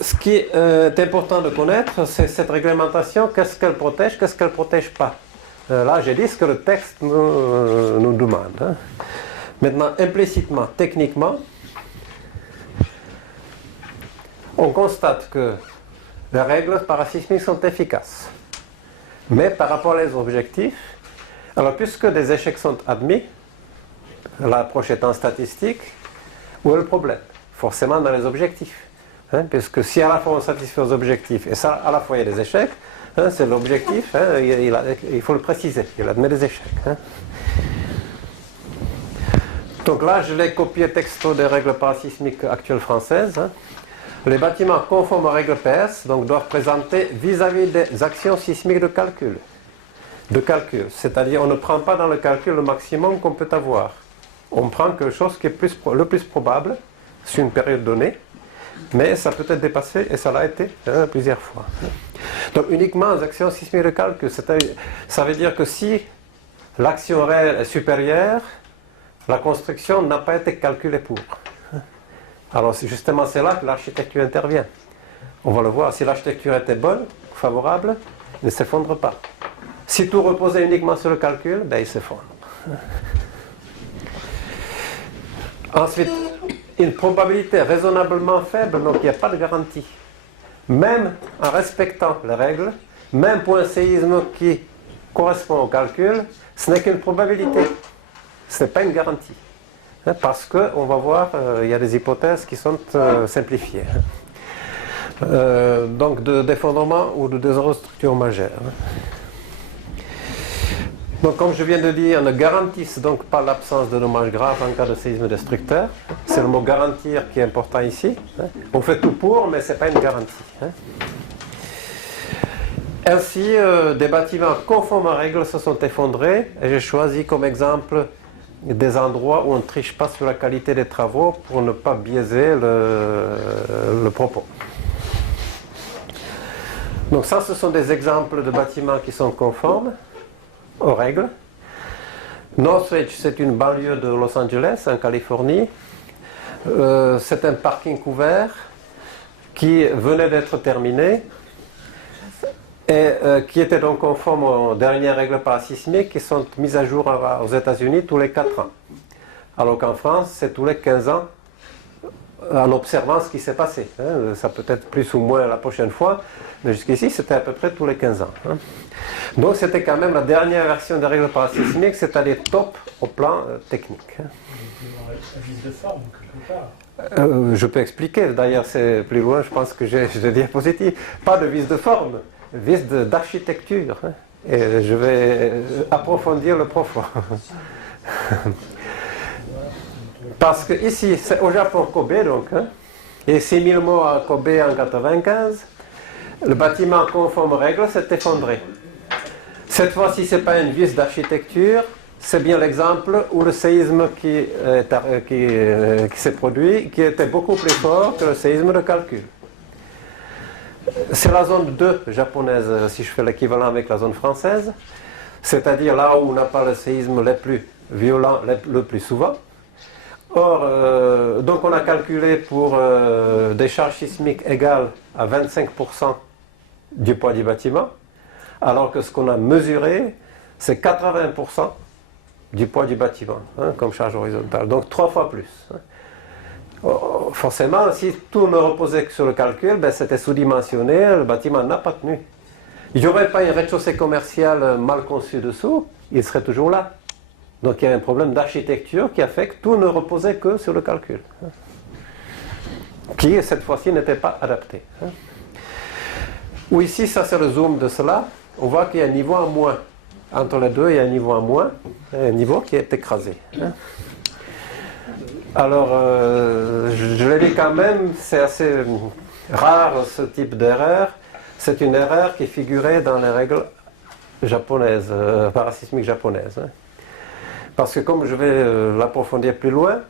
ce qui est important de connaître, c'est cette réglementation, qu'est-ce qu'elle ne protège pas. Là, j'ai dit ce que le texte nous demande. Hein. Maintenant, implicitement, techniquement, on constate que les règles parasismiques sont efficaces. Mais par rapport aux objectifs, alors puisque des échecs sont admis, l'approche étant statistique, où est le problème? Forcément dans les objectifs. Hein, puisque si à la fois on satisfait aux objectifs, et ça à la fois il y a des échecs, hein, c'est l'objectif, hein, il faut le préciser, il admet des échecs. Hein. Donc là, je l'ai copié texto des règles parasismiques actuelles françaises. Hein. Les bâtiments conformes aux règles PS donc, doivent présenter vis-à-vis des actions sismiques de calcul. C'est-à-dire on ne prend pas dans le calcul le maximum qu'on peut avoir. On prend quelque chose qui est le plus probable sur une période donnée, mais ça peut être dépassé et ça l'a été plusieurs fois. Donc uniquement les actions sismiques de calcul, ça veut dire que si l'action réelle est supérieure, la construction n'a pas été calculée pour. Alors justement c'est là que l'architecture intervient. On va le voir, si l'architecture était bonne, favorable, il ne s'effondre pas. Si tout reposait uniquement sur le calcul, ben il s'effondre. Ensuite, une probabilité raisonnablement faible, donc il n'y a pas de garantie. Même en respectant les règles, même pour un séisme qui correspond au calcul, ce n'est qu'une probabilité. Ce n'est pas une garantie. Parce qu'on va voir, il y a des hypothèses qui sont simplifiées. Donc d'effondrement ou de déserostructure majeure. Donc comme je viens de dire, ne garantissent donc pas l'absence de dommages graves en cas de séisme destructeur. C'est le mot garantir qui est important ici. On fait tout pour, mais ce n'est pas une garantie. Ainsi, des bâtiments conformes aux règles se sont effondrés, et j'ai choisi comme exemple des endroits où on ne triche pas sur la qualité des travaux pour ne pas biaiser le propos. Donc ça, ce sont des exemples de bâtiments qui sont conformes aux règles. Northridge, c'est une banlieue de Los Angeles, en Californie. C'est un parking couvert qui venait d'être terminé et qui était donc conforme aux dernières règles parasismiques qui sont mises à jour aux États-Unis tous les 4 ans. Alors qu'en France, c'est tous les 15 ans en observant ce qui s'est passé. Ça peut être plus ou moins la prochaine fois, mais jusqu'ici, c'était à peu près tous les 15 ans. Donc c'était quand même la dernière version des règles parasismiques, c'est-à-dire top au plan technique. De forme, quelque part. Je peux expliquer, d'ailleurs c'est plus loin, je pense que j'ai des diapositives. Pas de vis de forme, vis d'architecture. Et je vais approfondir le propos. Parce que ici, c'est au Japon, Kobe donc, et 6000 morts à Kobe en 1995, le bâtiment conforme aux règles s'est effondré. Cette fois-ci, ce n'est pas une vis d'architecture, c'est bien l'exemple où le séisme qui s'est produit, qui était beaucoup plus fort que le séisme de calcul. C'est la zone 2 japonaise, si je fais l'équivalent avec la zone française, c'est-à-dire là où on n'a pas le séisme le plus violent, le plus souvent. Or, donc on a calculé pour des charges sismiques égales à 25% du poids du bâtiment, alors que ce qu'on a mesuré, c'est 80% du poids du bâtiment, comme charge horizontale, donc 3 fois plus. Forcément, si tout ne reposait que sur le calcul, ben, c'était sous-dimensionné, le bâtiment n'a pas tenu. Il n'y aurait pas un rez-de-chaussée commercial mal conçu dessous, il serait toujours là. Donc il y a un problème d'architecture qui a fait que tout ne reposait que sur le calcul, qui cette fois-ci n'était pas adapté. Ou ici, ça c'est le zoom de cela, on voit qu'il y a un niveau en moins. Entre les deux, il y a un niveau en moins, un niveau qui est écrasé. Alors, je le dis quand même, c'est assez rare ce type d'erreur. C'est une erreur qui figurait dans les règles japonaises, parasismiques japonaises. Parce que comme je vais l'approfondir plus loin,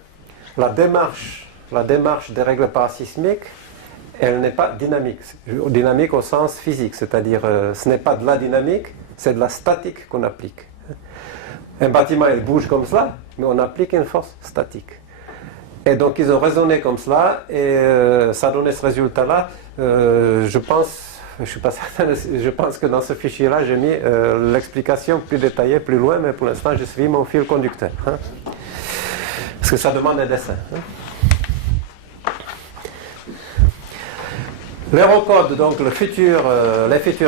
la démarche des règles parasismiques, elle n'est pas dynamique. Dynamique au sens physique, c'est-à-dire ce n'est pas de la dynamique, c'est de la statique qu'on applique. Un bâtiment, il bouge comme ça, mais on applique une force statique. Et donc ils ont raisonné comme cela et ça donnait ce résultat-là. Je suis pas certain, je pense que dans ce fichier-là, j'ai mis l'explication plus détaillée, plus loin, mais pour l'instant, j'ai suivi mon fil conducteur. Hein, parce que ça demande un dessin. Hein. L'Eurocode, donc les futures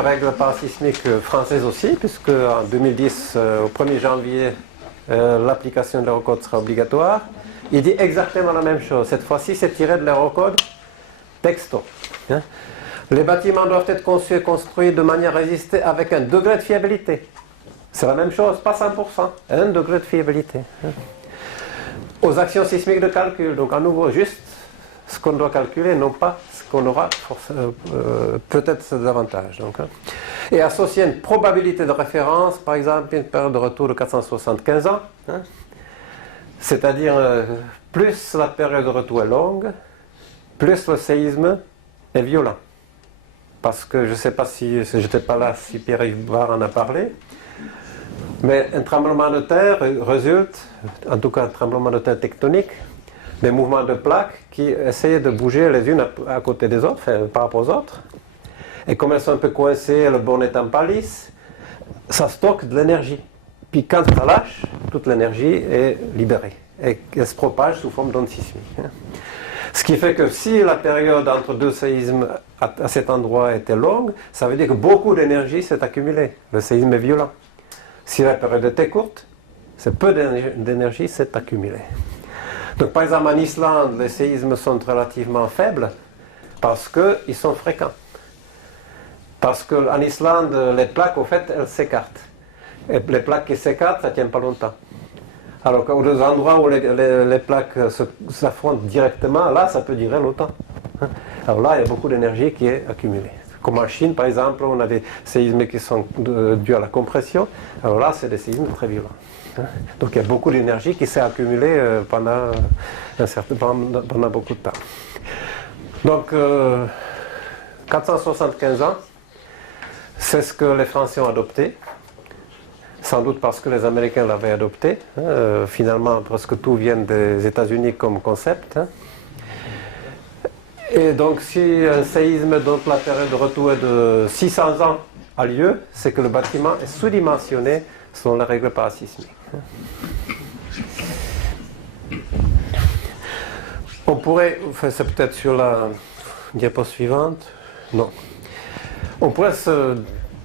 règles parasismiques françaises aussi, puisque en 2010, au 1er janvier, l'application de l'Eurocode sera obligatoire. Il dit exactement la même chose. Cette fois-ci, c'est tiré de l'Eurocode texto. Hein. Les bâtiments doivent être conçus et construits de manière à résister avec un degré de fiabilité. C'est la même chose, pas 100%, un degré de fiabilité. Hein. Aux actions sismiques de calcul, donc à nouveau, juste ce qu'on doit calculer, non pas ce qu'on aura peut-être davantage. Donc, hein. Et associer une probabilité de référence, par exemple une période de retour de 475 ans, hein. C'est-à-dire plus la période de retour est longue, plus le séisme est violent. Parce que je ne sais pas si je n'étais pas là, si Pierre-Yves Barre en a parlé, mais un tremblement de terre résulte, en tout cas un tremblement de terre tectonique, des mouvements de plaques qui essayaient de bouger les unes à côté des autres, enfin, par rapport aux autres. Et comme elles sont un peu coincées, le bon n'étant pas lisse, ça stocke de l'énergie. Puis quand ça lâche, toute l'énergie est libérée et elle se propage sous forme d'onde sismique. Ce qui fait que si la période entre deux séismes à cet endroit était longue, ça veut dire que beaucoup d'énergie s'est accumulée. Le séisme est violent. Si la période était courte, peu d'énergie s'est accumulée. Donc par exemple en Islande, les séismes sont relativement faibles parce qu'ils sont fréquents. Parce qu'en Islande, les plaques, au fait, elles s'écartent. Et les plaques qui s'écartent, ça ne tient pas longtemps. Alors qu'aux deux endroits où les plaques s'affrontent directement, là, ça peut durer longtemps. Alors là, il y a beaucoup d'énergie qui est accumulée. Comme en Chine, par exemple, on a des séismes qui sont dus à la compression. Alors là, c'est des séismes très violents. Donc il y a beaucoup d'énergie qui s'est accumulée pendant beaucoup de temps. Donc, 475 ans, c'est ce que les Français ont adopté. Sans doute parce que les Américains l'avaient adopté. Finalement, presque tout vient des États-Unis comme concept. Hein. Et donc, si un séisme dont la période de retour est de 600 ans a lieu, c'est que le bâtiment est sous-dimensionné selon les règles parasismiques. On pourrait, enfin, c'est peut-être sur la diapo suivante, non. On pourrait se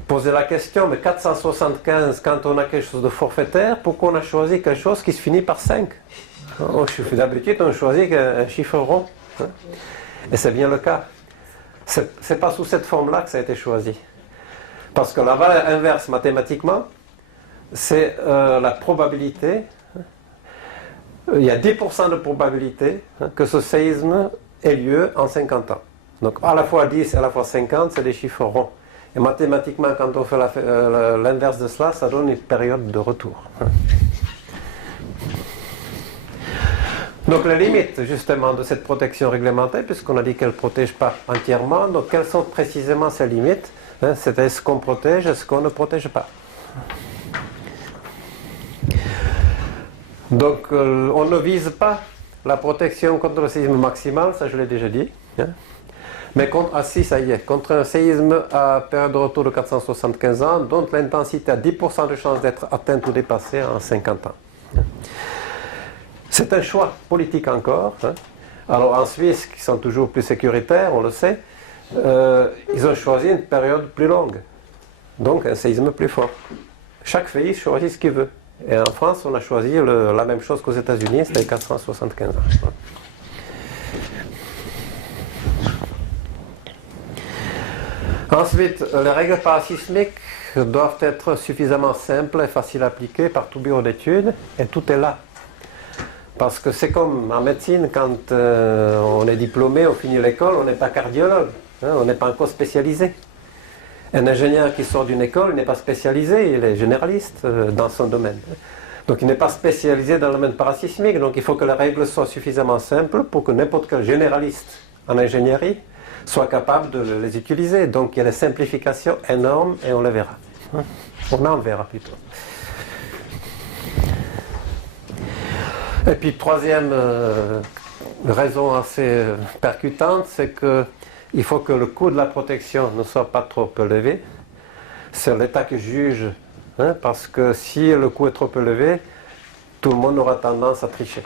poser la question, mais 475, quand on a quelque chose de forfaitaire, pourquoi on a choisi quelque chose qui se finit par 5 ? D'habitude, on choisit un chiffre rond. Hein. Et c'est bien le cas. C'est pas sous cette forme-là que ça a été choisi. Parce que la valeur inverse mathématiquement, c'est la probabilité. Il y a 10% de probabilité que ce séisme ait lieu en 50 ans. Donc à la fois 10 et à la fois 50, c'est des chiffres ronds. Et mathématiquement, quand on fait l'inverse de cela, ça donne une période de retour. Donc les limites justement de cette protection réglementaire, puisqu'on a dit qu'elle ne protège pas entièrement, donc quelles sont précisément ces limites, hein, c'est ce qu'on protège et ce qu'on ne protège pas. Donc on ne vise pas la protection contre le séisme maximal, ça je l'ai déjà dit. Hein. Mais ça y est, contre un séisme à période de retour de 475 ans, dont l'intensité a 10% de chance d'être atteinte ou dépassée en 50 ans. C'est un choix politique encore. Hein. Alors en Suisse, qui sont toujours plus sécuritaires, on le sait, ils ont choisi une période plus longue, donc un séisme plus fort. Chaque pays choisit ce qu'il veut. Et en France, on a choisi la même chose qu'aux États-Unis, c'était 475 ans. Ensuite, les règles parasismiques doivent être suffisamment simples et faciles à appliquer par tout bureau d'études, et tout est là. Parce que c'est comme en médecine, quand on est diplômé, on finit l'école, on n'est pas cardiologue, hein, on n'est pas encore spécialisé. Un ingénieur qui sort d'une école n'est pas spécialisé, il est généraliste dans son domaine. Donc il n'est pas spécialisé dans le domaine parasismique, donc il faut que les règles soient suffisamment simples pour que n'importe quel généraliste en ingénierie soit capable de les utiliser. Donc il y a des simplifications énormes et on les verra. On en verra plutôt. Et puis troisième raison assez percutante, c'est qu'il faut que le coût de la protection ne soit pas trop élevé. C'est l'État qui juge, hein, parce que si le coût est trop élevé, tout le monde aura tendance à tricher.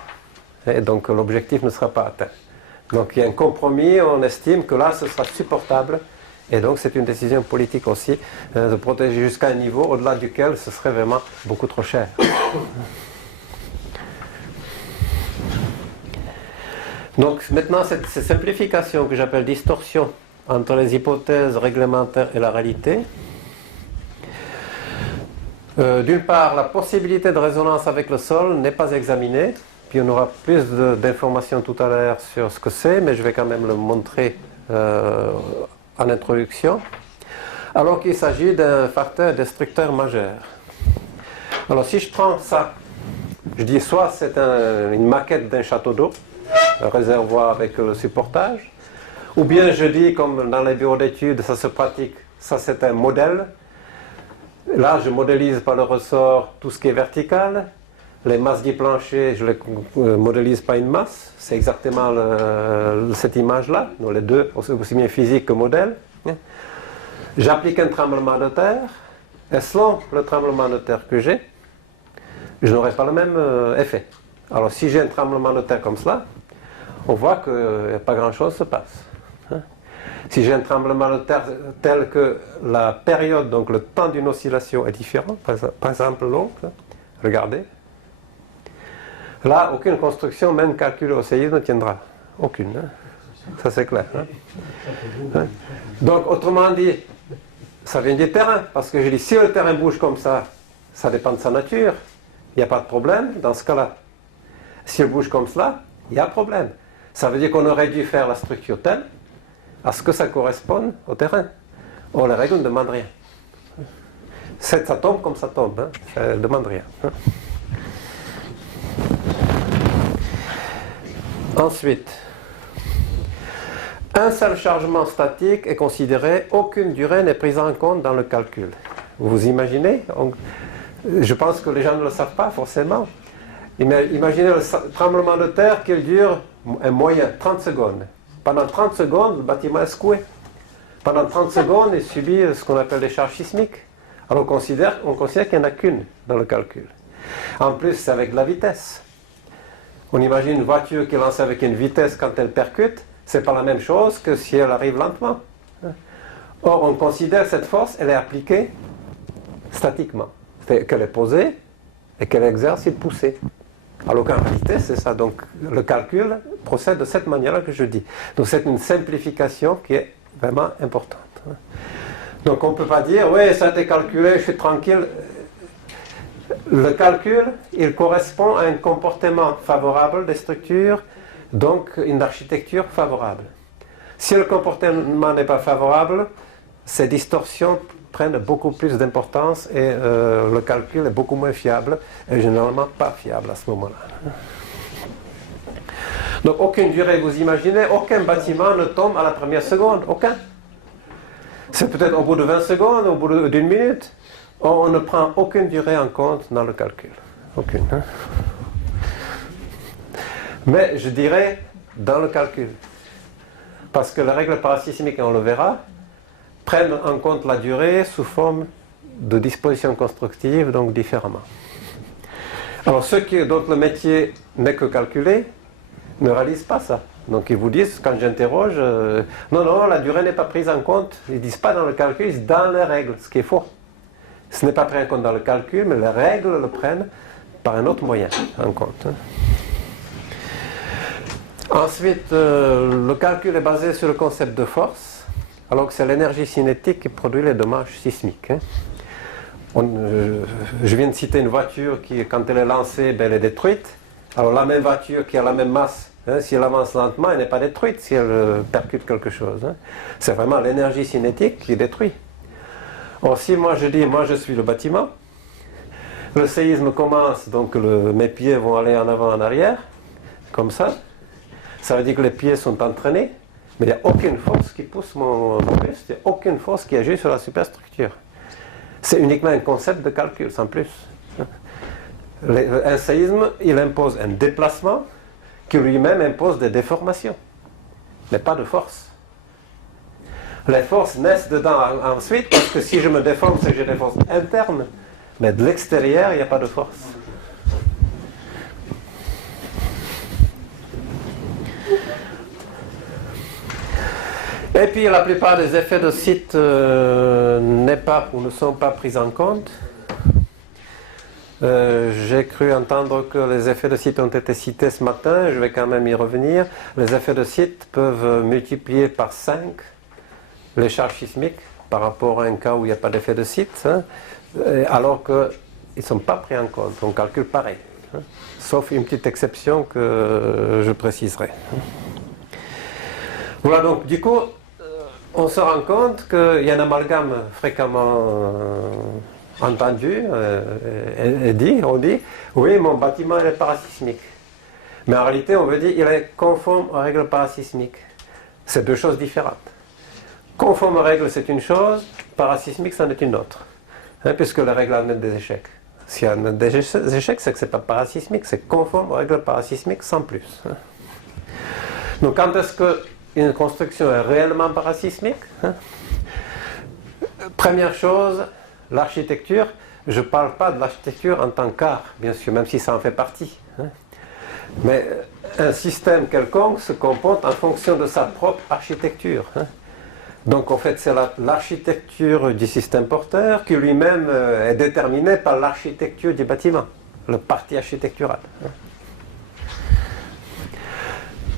Et donc l'objectif ne sera pas atteint. Donc il y a un compromis, on estime que là ce sera supportable. Et donc c'est une décision politique aussi, de protéger jusqu'à un niveau au-delà duquel ce serait vraiment beaucoup trop cher. Donc maintenant cette simplification que j'appelle distorsion entre les hypothèses réglementaires et la réalité. D'une part, la possibilité de résonance avec le sol n'est pas examinée, puis on aura plus d'informations tout à l'heure sur ce que c'est, mais je vais quand même le montrer en introduction, alors qu'il s'agit d'un facteur destructeur majeur. Alors si je prends ça, je dis soit c'est une maquette d'un château d'eau, un réservoir avec le supportage, ou bien je dis, comme dans les bureaux d'études, ça se pratique, ça c'est un modèle. Là, je modélise par le ressort tout ce qui est vertical. Les masses du plancher, je ne les modélise pas une masse. C'est exactement cette image-là. Donc les deux, aussi bien physique que modèle. J'applique un tremblement de terre. Et selon le tremblement de terre que j'ai, je n'aurai pas le même effet. Alors si j'ai un tremblement de terre comme cela, on voit que pas grand-chose se passe. Si j'ai un tremblement de terre tel que la période, donc le temps d'une oscillation est différent, par exemple long, regardez. Là, aucune construction, même calculée au séisme, ne tiendra. Aucune. Ça c'est clair. Donc autrement dit, ça vient du terrain, parce que je dis, si le terrain bouge comme ça dépend de sa nature, il n'y a pas de problème dans ce cas-là. S'il bouge comme cela, il y a un problème. Ça veut dire qu'on aurait dû faire la structure telle à ce que ça corresponde au terrain. Or, les règles ne demandent rien. Ça tombe comme ça tombe, hein. Ça ne demande rien. Hein. Ensuite, un seul chargement statique est considéré, aucune durée n'est prise en compte dans le calcul. Vous imaginez? Je pense que les gens ne le savent pas forcément. Imaginez le tremblement de terre qui dure un moyen, 30 secondes. Pendant 30 secondes, le bâtiment est secoué. Pendant 30 secondes, il subit ce qu'on appelle des charges sismiques. Alors on considère qu'il n'y en a qu'une dans le calcul. En plus, c'est avec de la vitesse. On imagine une voiture qui est lancée avec une vitesse quand elle percute, c'est pas la même chose que si elle arrive lentement. Or, on considère que cette force, elle est appliquée statiquement. C'est qu'elle est posée et qu'elle exerce une poussée. Alors qu'en réalité, c'est ça. Donc, le calcul procède de cette manière-là que je dis. Donc, c'est une simplification qui est vraiment importante. Donc, on ne peut pas dire, oui, ça a été calculé, je suis tranquille. Le calcul, il correspond à un comportement favorable des structures, donc une architecture favorable. Si le comportement n'est pas favorable, ces distorsions prennent beaucoup plus d'importance et le calcul est beaucoup moins fiable et généralement pas fiable à ce moment-là. Donc aucune durée, vous imaginez, aucun bâtiment ne tombe à la première seconde, aucun. C'est peut-être au bout de 20 secondes, au bout d'une minute. On ne prend aucune durée en compte dans le calcul. Aucune. Hein? Mais je dirais dans le calcul. Parce que les règles parasismiques, on le verra, prennent en compte la durée sous forme de dispositions constructives, donc différemment. Alors ceux dont le métier n'est que calculer ne réalisent pas ça. Donc ils vous disent, quand j'interroge, non, la durée n'est pas prise en compte. Ils ne disent pas dans le calcul, ils disent dans les règles, ce qui est faux. Ce n'est pas pris en compte dans le calcul, mais les règles le prennent par un autre moyen en compte. Ensuite, le calcul est basé sur le concept de force, alors que c'est l'énergie cinétique qui produit les dommages sismiques. Je viens de citer une voiture qui, quand elle est lancée, elle est détruite. Alors la même voiture qui a la même masse, si elle avance lentement, elle n'est pas détruite si elle percute quelque chose. C'est vraiment l'énergie cinétique qui détruit. Or, si moi je dis, moi je suis le bâtiment, le séisme commence, donc mes pieds vont aller en avant, en arrière, comme ça. Ça veut dire que les pieds sont entraînés, mais il n'y a aucune force qui pousse mon buste, il n'y a aucune force qui agit sur la superstructure. C'est uniquement un concept de calcul, sans plus. Un séisme, il impose un déplacement qui lui-même impose des déformations, mais pas de force. Les forces naissent dedans ensuite, parce que si je me déforme, c'est que j'ai des forces internes, mais de l'extérieur, il n'y a pas de force. Et puis la plupart des effets de site n'est pas ou ne sont pas pris en compte. J'ai cru entendre que les effets de site ont été cités ce matin, je vais quand même y revenir. Les effets de site peuvent multiplier par 5 les charges sismiques par rapport à un cas où il n'y a pas d'effet de site, hein, alors qu'ils ne sont pas pris en compte, on calcule pareil, hein, sauf une petite exception que je préciserai. Voilà, donc du coup, on se rend compte qu'il y a un amalgame fréquemment entendu et dit, on dit, oui, mon bâtiment il est parasismique. Mais en réalité, on veut dire, il est conforme aux règles parasismiques. C'est deux choses différentes. Conforme aux règles, c'est une chose, parasismique, c'en est une autre. Hein, puisque les règles admettent des échecs. S'il y a des échecs, c'est que ce n'est pas parasismique, c'est conforme aux règles parasismiques sans plus. Hein. Donc, quand est-ce qu'une construction est réellement parasismique, hein? Première chose, l'architecture. Je ne parle pas de l'architecture en tant qu'art, bien sûr, même si ça en fait partie. Hein. Mais un système quelconque se comporte en fonction de sa propre architecture. Hein. Donc en fait, c'est l'architecture du système porteur qui lui-même est déterminée par l'architecture du bâtiment, le parti architectural.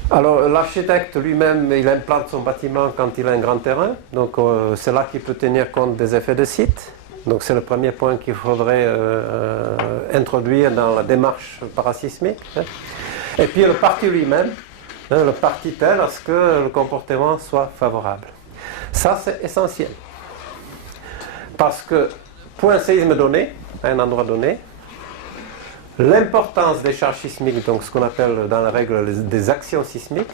Alors l'architecte lui-même, il implante son bâtiment quand il a un grand terrain, donc c'est là qu'il peut tenir compte des effets de site. Donc c'est le premier point qu'il faudrait introduire dans la démarche parasismique. Hein. Et puis le parti lui-même, hein, le parti tel à ce que le comportement soit favorable. Ça, c'est essentiel. Parce que, pour un séisme donné, à un endroit donné, l'importance des charges sismiques, donc ce qu'on appelle dans la règle des actions sismiques,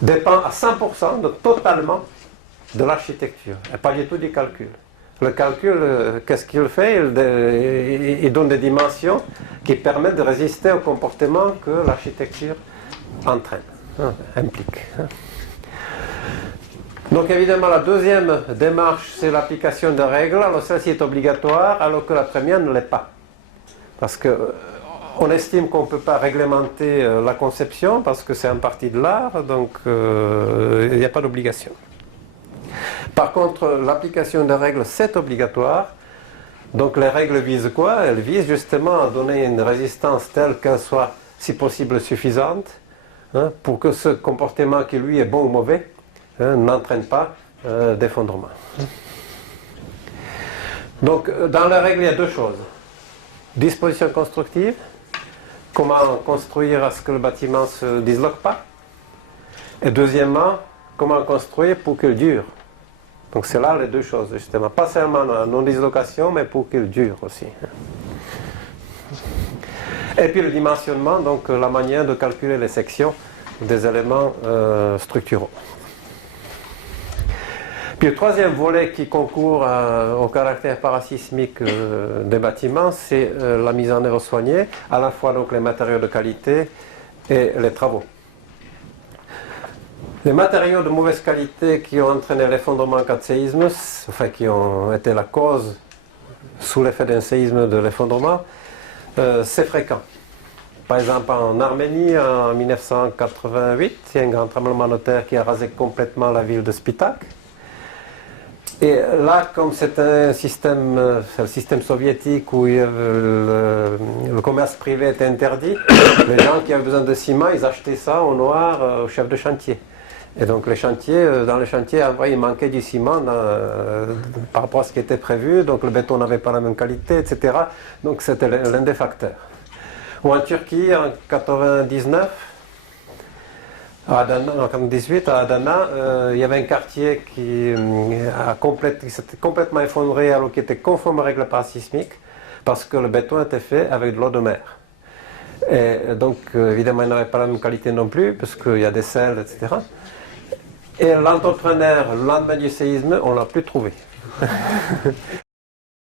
dépend à 100% totalement de l'architecture, et pas du tout du calcul. Le calcul, qu'est-ce qu'il fait? Il donne des dimensions qui permettent de résister au comportement que l'architecture entraîne, implique. Donc évidemment la deuxième démarche c'est l'application des règles, alors celle-ci est obligatoire alors que la première ne l'est pas. Parce qu'on estime qu'on ne peut pas réglementer la conception parce que c'est en partie de l'art, donc il n'y a pas d'obligation. Par contre l'application des règles c'est obligatoire, donc les règles visent quoi? Elles visent justement à donner une résistance telle qu'elle soit si possible suffisante, hein, pour que ce comportement qui lui est bon ou mauvais n'entraîne pas d'effondrement. Donc dans la règle il y a deux choses. Disposition constructive, comment construire à ce que le bâtiment ne se disloque pas. Et deuxièmement, comment construire pour qu'il dure. Donc c'est là les deux choses justement. Pas seulement la non-dislocation, mais pour qu'il dure aussi. Et puis le dimensionnement, donc la manière de calculer les sections des éléments structuraux. Puis le troisième volet qui concourt au caractère parasismique des bâtiments, c'est la mise en œuvre soignée, à la fois donc les matériaux de qualité et les travaux. Les matériaux de mauvaise qualité qui ont entraîné l'effondrement en cas de séisme, enfin qui ont été la cause, sous l'effet d'un séisme de l'effondrement, c'est fréquent. Par exemple en Arménie en 1988, il y a un grand tremblement de terre qui a rasé complètement la ville de Spitak. Et là, comme c'est un système, c'est le système soviétique où le commerce privé était interdit, les gens qui avaient besoin de ciment, ils achetaient ça au noir au chef de chantier. Et donc les chantiers, dans les chantiers, après, il manquait du ciment par rapport à ce qui était prévu, donc le béton n'avait pas la même qualité, etc. Donc c'était l'un des facteurs. Ou en Turquie, en 1999, en 1998, à Adana, il y avait un quartier qui s'était complètement effondré alors qu'il était conforme aux règles parasismiques parce que le béton était fait avec de l'eau de mer. Et donc, évidemment, il n'avait pas la même qualité non plus parce qu'il y a des sels, etc. Et l'entrepreneur, le lendemain du séisme, on ne l'a plus trouvé.